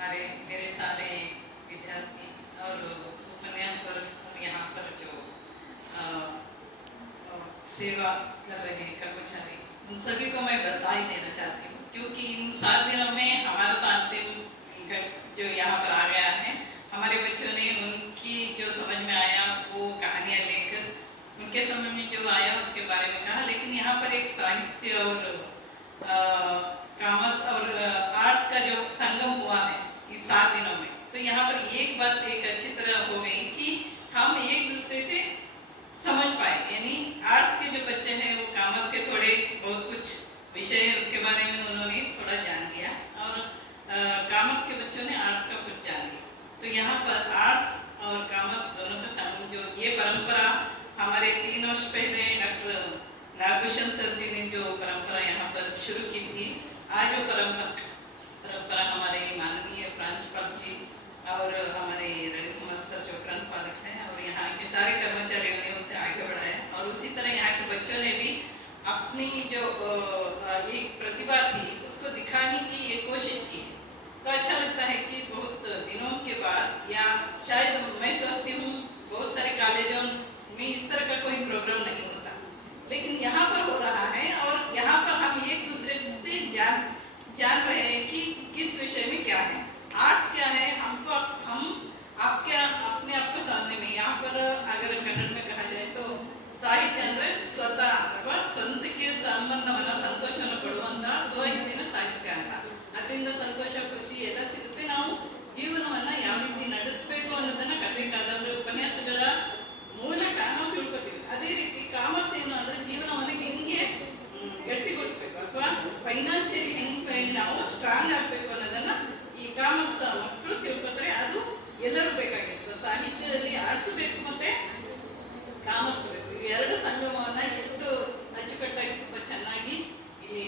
हमारे, मेरे सारे विद्यार्थी और उपन्यास वर्ग यहाँ पर जो सेवा कर रहे हैं, कर्मचारी, उन सभी को मैं बधाई देना चाहती हूँ, क्योंकि इन सात दिनों में हमारा तो अंतिम जो यहाँ पर आ गया है, हमारे बच्चों ने उनकी जो समझ में आया, वो कहानियाँ लेकर उनके समय में जो आया, उसके बारे में कहा, लेकिन यहाँ पर एक साहित्य और कॉमर्स और आर्ट्स का जो संगम हुआ सात दिनों में। तो यहाँ पर एक बात एक अच्छी तरह हो गई कि हम एक दूसरे से समझ पाए। यानी आर्ट्स के जो बच्चे हैं, वो कॉमर्स के थोड़े बहुत कुछ विषय है, उसके बारे में उन्होंने थोड़ा जान लिया और कॉमर्स के बच्चों ने आर्ट्स का कुछ जान लिया। तो यहाँ पर आर्ट्स और कॉमर्स दोनों का संगम जो ये परंपरा हमारे तीन वर्ष पहले डॉक्टर नागभूषण सर जी ने जो परंपरा यहाँ पर शुरू की थी अपनी जो एक प्रतिभा थी, उसको दिखाने की ये कोशिश की। तो अच्छा लगता है कि बहुत दिनों के बाद, या शायद मैं सोचती हूँ, बहुत सारे कॉलेजों में इस तरह का कोई प्रोग्राम नहीं होता। लेकिन यहाँ पर हो रहा है, और यहाँ पर हम एक दूसरे से जान जान रहे हैं कि किस विषय में क्या है। आर्ट्स क्या है, हमको, हम आपके, अपने आप को समझने में, यहाँ पर अगर कन्नड़ में ಸಾಹಿತ್ಯ ಅಂದ್ರೆ ಸ್ವತಃ ಅಥವಾ ಸ್ವಂತಕ್ಕೆ ಸಂಬಂಧವನ್ನ ಸಂತೋಷವನ್ನು ಕೊಡುವಂತಹ ಸ್ವಹಿತಿನ ಸಾಹಿತ್ಯ ಅಂತ. ಅದರಿಂದ ಸಂತೋಷ, ಖುಷಿ ಎಲ್ಲ ಸಿಗುತ್ತೆ. ನಾವು ಜೀವನವನ್ನ ಯಾವ ರೀತಿ ನಡೆಸಬೇಕು ಅನ್ನೋದನ್ನ ಕಥೆ ಕಾದಂಬರಿ ಉಪನ್ಯಾಸಗಳ ಮೂಲಕ ನಾವು ತಿಳ್ಕೊತೀವಿ. ಅದೇ ರೀತಿ ಕಾಮರ್ಸ್ ಏನು ಅಂದ್ರೆ ಜೀವನವನ್ನ ಹೆಂಗೆ ಗಟ್ಟಿಗೊಳಿಸ್ಬೇಕು ಅಥವಾ ಫೈನಾನ್ಸಿಯಲಿ ಹೆಂಗ್ ನಾವು ಸ್ಟ್ರಾಂಗ್ ಆಗ್ಬೇಕು